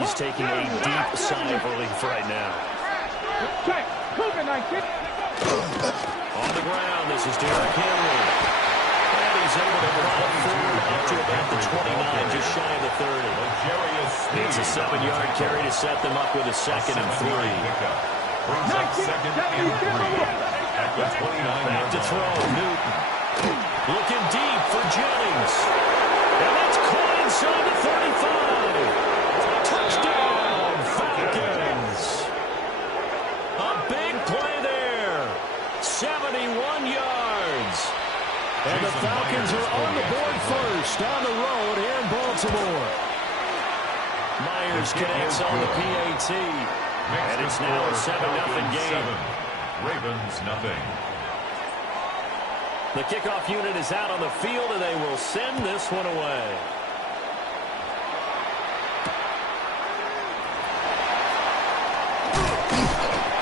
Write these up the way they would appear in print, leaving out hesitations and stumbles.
he's taking a deep sigh of relief right now. On the ground, this is Derrick Henry. And he's able to run forward out to about the 29, just shy of the 30. It's a 7-yard carry to set them up with a 2nd and 3. Brings up 2nd and 3 at the 29. Back to throw, Newton. Looking deep for Jennings. And that's caught inside the 35. Touchdown, Falcons. A big play there. 71 yards. And the Falcons are on the board first on the road here in Baltimore. Myers connects on the PAT. And it's now a 7-0 game. Ravens nothing. The kickoff unit is out on the field, and they will send this one away.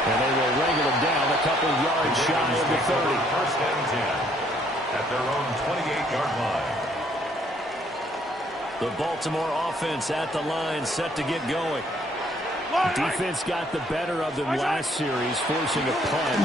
And they will wrangle them down a couple yards shy of the 30. 1st and 10 at their own 28-yard line. The Baltimore offense at the line, set to get going. Defense got the better of them last series, forcing a punt.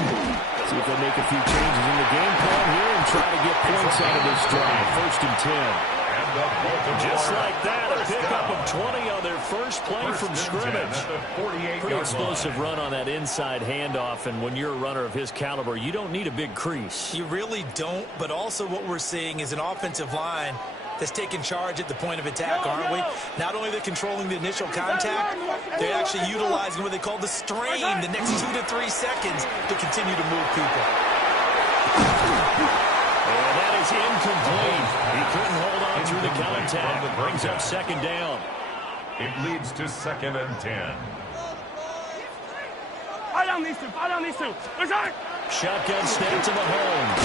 See if they make a few changes in the game plan here and try to get points out of this drive. 1st and 10. Just like that, a pickup of 20 on their first play from scrimmage. Pretty explosive run on that inside handoff, and when you're a runner of his caliber, you don't need a big crease. You really don't, but also what we're seeing is an offensive line that's taking charge at the point of attack, aren't we? Not only they're controlling the initial contact, they're actually utilizing what they call the strain the next 2 to 3 seconds to continue to move people. And that is incomplete. He couldn't hold on through the contact. Brings up 2nd down. It leads to 2nd and 10. Shotgun snap to Mahomes.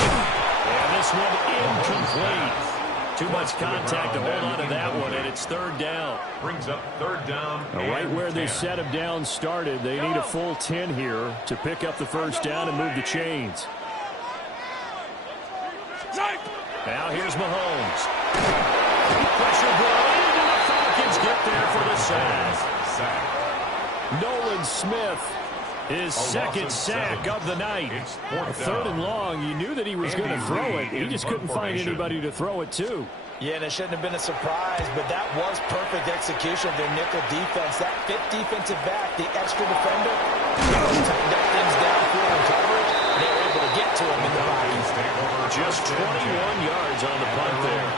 And this one incomplete. Too much contact to hold on to that one, and it's 3rd down. Brings up 3rd down. Right where this set of downs started, they need a full 10 here to pick up the 1st down and move the chains. Now here's Mahomes. Pressure brought in, and the Falcons get there for the sack. Nolan Smith, his 2nd sack of the night. 3rd and long. You knew that he was going to throw it. He just couldn't find anybody to throw it to. Yeah, and it shouldn't have been a surprise, but that was perfect execution of their nickel defense. That 5th defensive back, the extra defender, tightened up things downfield in coverage, and they were able to get to him in the body. Just 21 yards on the punt there.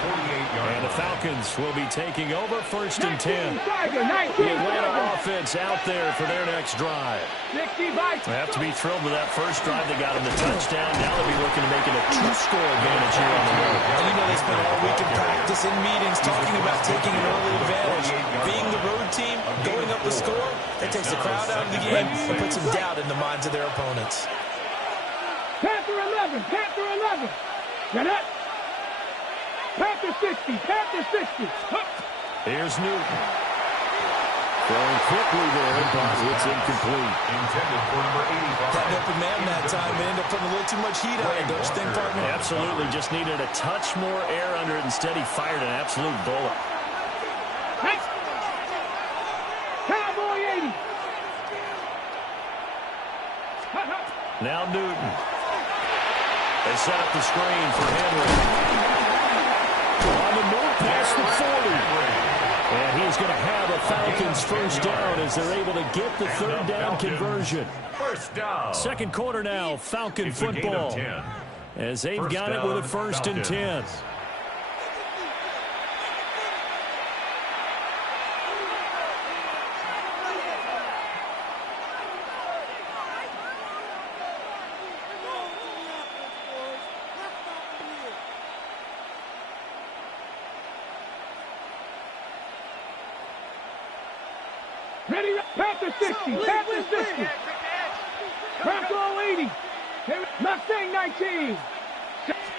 And the Falcons will be taking over 1st and 10. The Atlanta offense out there for their next drive. They have to be thrilled with that first drive. They got them the touchdown. Now they'll be looking to make it a 2-score advantage here on the road. And you know they spent all week in practice in meetings talking about taking an early advantage. Being the road team, going up the score, that takes the crowd out of the game and puts some doubt in the minds of their opponents. Panther 11, Panther 11. Get it? Panther 60, Panther 60. Here's Newton. Throwing quickly there, but it's incomplete. Intended for number 85. That open man that time may end up putting a little too much heat on it, don't you think, partner? Absolutely. Just needed a touch more air under it. Instead, he fired an absolute bullet. Cowboy 80. Now Newton. They set up the screen for Henry. On the move past the 40. And he's going to have a Falcons 1st down as they're able to get the 3rd down conversion. 1st down. 2nd quarter now, Falcon football. As they've got it with a 1st and 10. Ready? Panther 60, Panther 60. Panther 80. Mustang 19.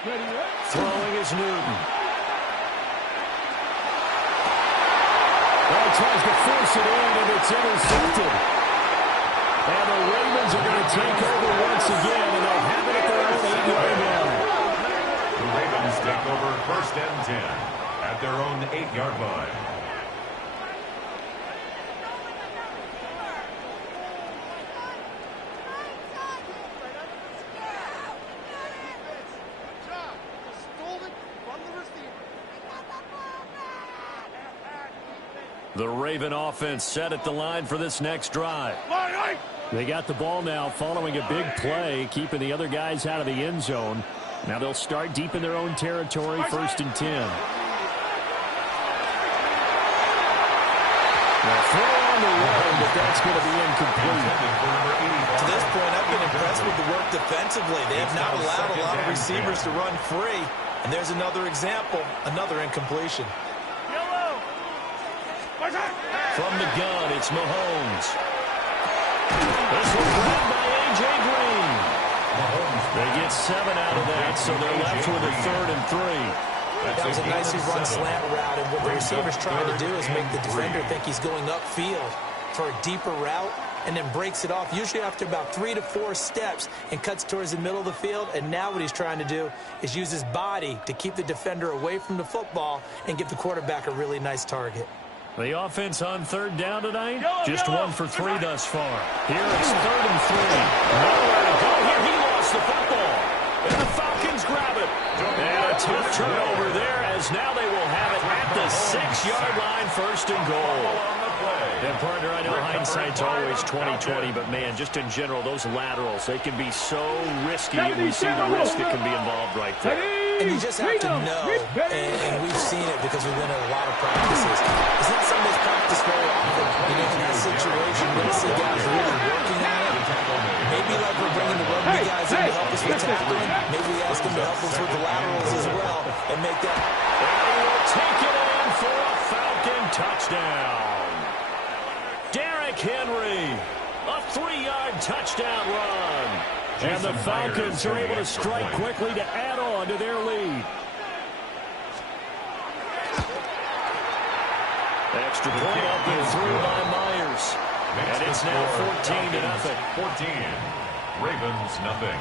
Ready? Throwing is Newton. Well, he tries to force it in, and it's intercepted. And the Ravens are going to take over once again, and they'll have it at their own 8-yard line. The Ravens take over 1st and 10 at their own 8-yard line. The Raven offense set at the line for this next drive. They got the ball now following a big play, keeping the other guys out of the end zone. Now they'll start deep in their own territory, 1st and 10. Now throw on the run, but that's going to be incomplete. To this point, I've been impressed with the work defensively. They have not allowed a lot of receivers to run free. And there's another example, another incompletion. From the gun, it's Mahomes. This one grabbed by A.J. Green. They get 7 out of that, so they're left with a 3rd and 3. That was a nicely run slant route, and what the receiver's trying to do is make the defender think he's going upfield for a deeper route, and then breaks it off, usually after about 3 to 4 steps, and cuts towards the middle of the field. And now what he's trying to do is use his body to keep the defender away from the football and give the quarterback a really nice target. The offense on 3rd down tonight, just 1 for 3 thus far. Here it's 3rd and 3. Nowhere to go here. He lost the football. And the Falcons grab it. And a tough turnover there, as now they will have it at the 6-yard line, 1st and goal. And partner, I know hindsight's always 20/20, but man, just in general, those laterals, they can be so risky, and we see the risk that can be involved right there. And you just have to know, and we've seen it because we've been in a lot of practices. It's not something that's practiced very often. You know, in that situation, we're going to see guys really working on it. Maybe like we're bringing the rugby guys in to help us with tackling. Maybe we ask them to help us with the laterals as well and make that. And he will take it in for a Falcon touchdown. Derrick Henry, a 3-yard touchdown run. And the Falcons are able to strike quickly to add on to their lead. Extra point up and through by Myers. And it's now 14-0. 14. Ravens nothing.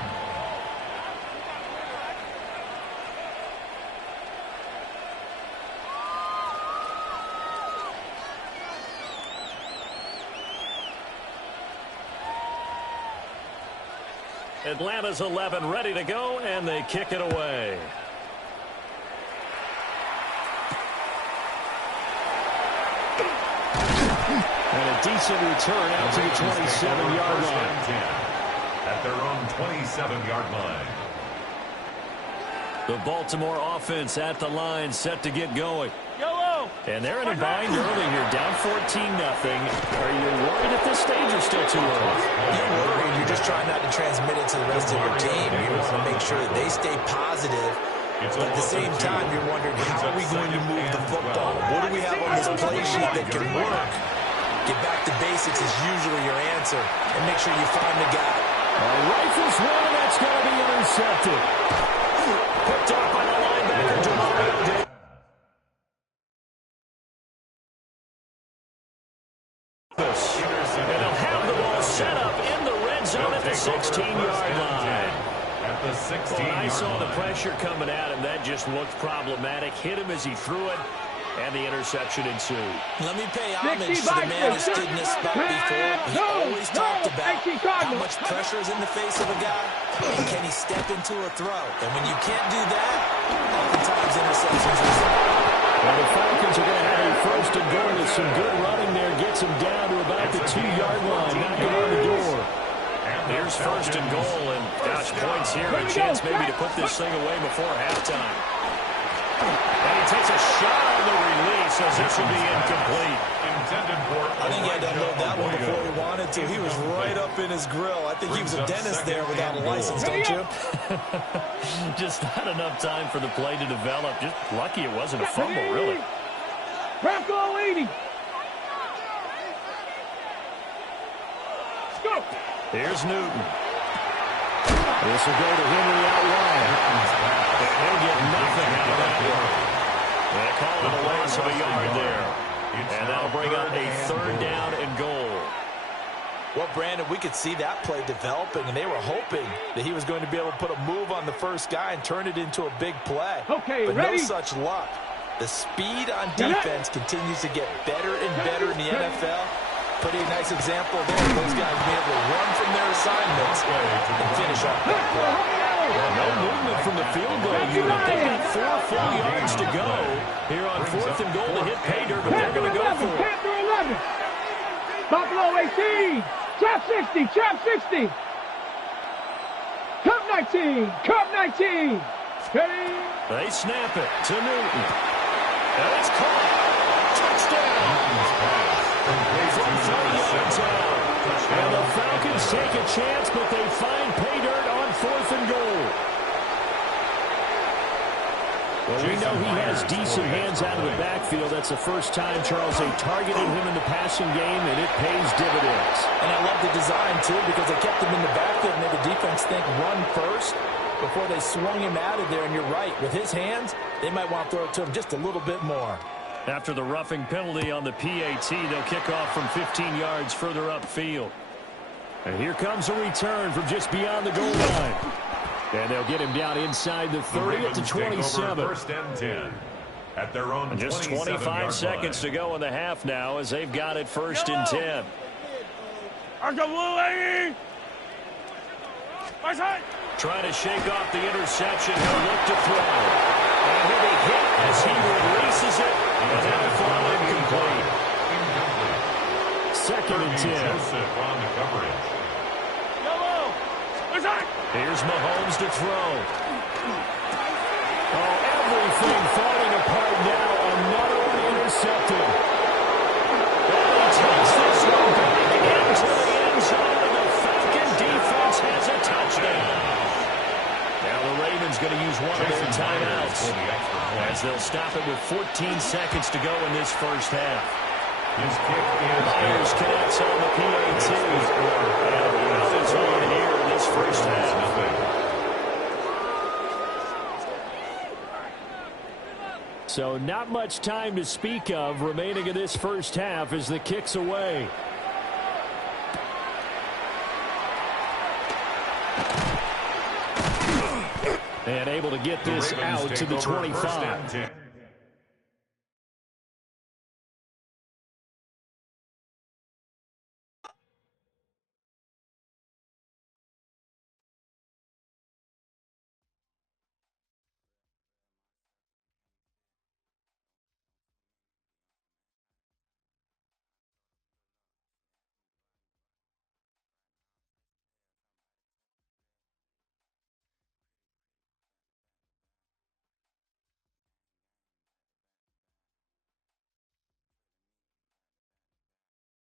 Atlanta's 11 ready to go, and they kick it away. And a decent return out to the 27-yard line. At their own 27-yard line. The Baltimore offense at the line, set to get going. And they're in a bind early here, down 14-0. Are you worried at this stage or still too early? You're worried. You're just trying not to transmit it to the rest of your team. You want to make sure that they stay positive. But at the same time, you're wondering, how are we going to move the football? What do we have on this play sheet that can work? Get back to basics is usually your answer. And make sure you find the guy. Rifles one, and that's going to be intercepted. Picked up by the linebacker, Jamal. And they'll have the ball set up in the red zone at the 16-yard line. At the 16-yard I saw the pressure coming at him. That just looked problematic. Hit him as he threw it, and the interception ensued. Let me pay homage to the man who stood in this spot before. He always talked about how much pressure is in the face of a guy, and can he step into a throw. And when you can't do that, oftentimes interceptions result. Well, the Falcons are going to have a 1st and goal with some good running there. Gets them down to about the 2-yard line. Knocking on the door. Here's 1st and goal, and gosh, points here. A chance maybe to put this thing away before halftime. And he takes a shot on the release as this will be incomplete. I think he had to unload that one before he wanted to. He was right up in his grill. I think he was a dentist there without a license, don't you? Just not enough time for the play to develop. Just lucky it wasn't a fumble, really. Bronco 80. Let's go. Here's Newton. This will go to Henry out wide. And he'll get nothing out of that one. They call it a loss of a yard there. And that'll bring up a 3rd down and goal. Well, Brandon, we could see that play developing, and they were hoping that he was going to be able to put a move on the first guy and turn it into a big play. Okay, but ready? no such luck. The speed on defense continues to get better and better in the NFL. Pretty nice example there. Those guys be able to run from their assignments and finish off that play. No movement from the field goal unit. They've got 4 full yards to go here on 4th and goal to hit pay dirt, but they're going to go for it. Panther 11. Buffalo 18. Trap 60. Trap 60. Cup 19. Cup 19. Ready? They snap it to Newton. And it's caught. Touchdown. From 30 yards out. And the Falcons take a chance, but they find pay dirt on 4th and goal. Well, we know he has decent hands out of the backfield. That's the first time, Charles, they targeted him in the passing game, and it pays dividends. And I love the design, too, because they kept him in the backfield and made the defense think run first before they swung him out of there. And you're right, with his hands, they might want to throw it to him just a little bit more. After the roughing penalty on the PAT, they'll kick off from 15 yards further upfield. And here comes a return from just beyond the goal line. And they'll get him down inside the 30 at the 27. First and 10 at their own. And just 25 seconds to go in the half now as they've got it 1st and 10. Trying to shake off the interception. He'll look to throw. And he'll be hit as he releases it. And that'll fall incomplete. 2nd and 10. Joseph on the coverage. Here's Mahomes to throw. Oh, everything falling apart now. Another one intercepted. And he takes this one back into the end zone, and the Falcon defense has a touchdown. Now the Ravens going to use one of their timeouts as they'll stop it with 14 seconds to go in this first half. His kick is Myers connects on the PAT. And the out is on here in this first half. So not much time to speak of remaining in this first half as the kick's away. And able to get this out to the 25.